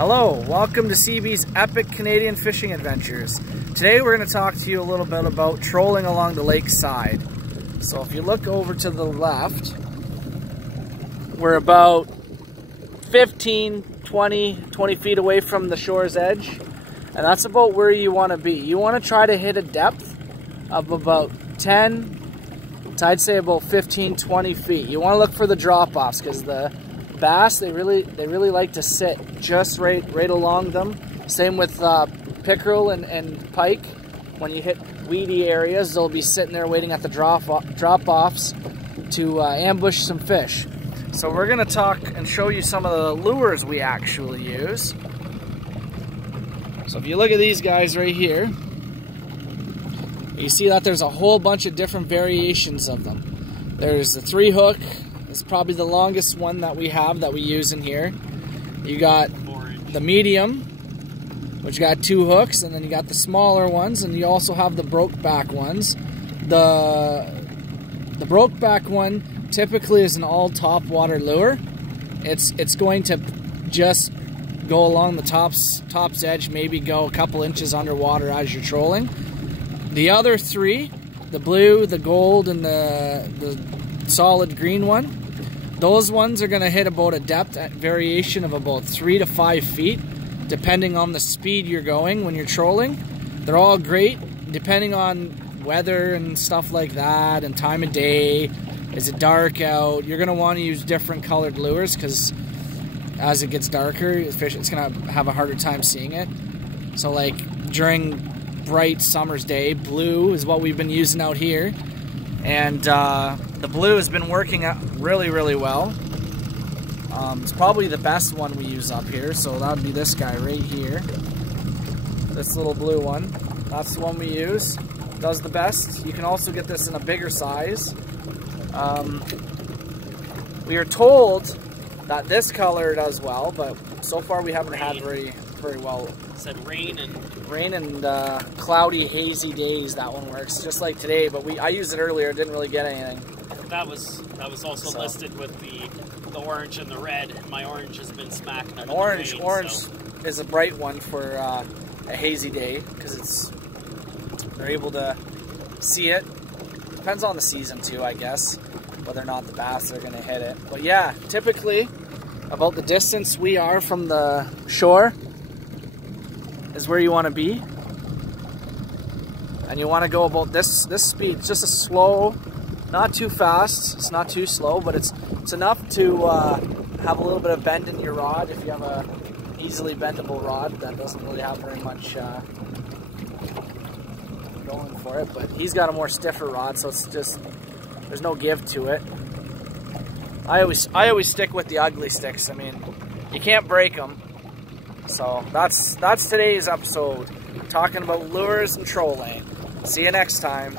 Hello, welcome to CB's Epic Canadian Fishing Adventures. Today we're going to talk to you a little bit about trolling along the lake side. So if you look over to the left, we're about 15, 20 feet away from the shore's edge. And that's about where you want to be. You want to try to hit a depth of about 10 to I'd say about 15, 20 feet. You want to look for the drop-offs because the bass, they really like to sit just right along them. Same with pickerel and pike. When you hit weedy areas, they'll be sitting there waiting at the drop-offs to ambush some fish. So we're going to talk and show you some of the lures we actually use. So if you look at these guys right here, you see that there's a whole bunch of different variations of them. There's the 3-hook. It's probably the longest one that we have that we use in here. You got the medium, which got 2 hooks, and then you got the smaller ones, and you also have the broke back ones. The broke back one typically is an all top water lure. It's going to just go along the top's edge, maybe go a couple inches underwater as you're trolling. The other 3, the blue, the gold, and the solid green one, those ones are going to hit about a depth variation of about 3 to 5 feet, depending on the speed you're going when you're trolling. They're all great, depending on weather and stuff like that, and time of day. Is it dark out? You're going to want to use different colored lures because as it gets darker, the fish, it's going to have a harder time seeing it. So like during bright summer's day, blue is what we've been using out here. And the blue has been working out really well. It's probably the best one we use up here, so that would be this guy right here. This little blue one. That's the one we use. Does the best. You can also get this in a bigger size. We are told that this color does well, but so far we haven't had very well. It said rain and cloudy, hazy days. That one works just like today. But I used it earlier. Didn't really get anything. That was also listed with the orange and the red. My orange has been smacking. An orange is a bright one for a hazy day because they're able to see it. Depends on the season too, I guess, whether or not the bass are going to hit it. But yeah, typically about the distance we are from the shore is where you want to be, and you want to go about this speed. It's just a slow, not too fast, it's not too slow, but it's enough to have a little bit of bend in your rod. If you have a easily bendable rod that doesn't really have very much going for it, but he's got a more stiffer rod, so it's just there's no give to it. I always stick with the ugly sticks. I mean, you can't break them. So that's today's episode, talking about lures and trolling. See you next time.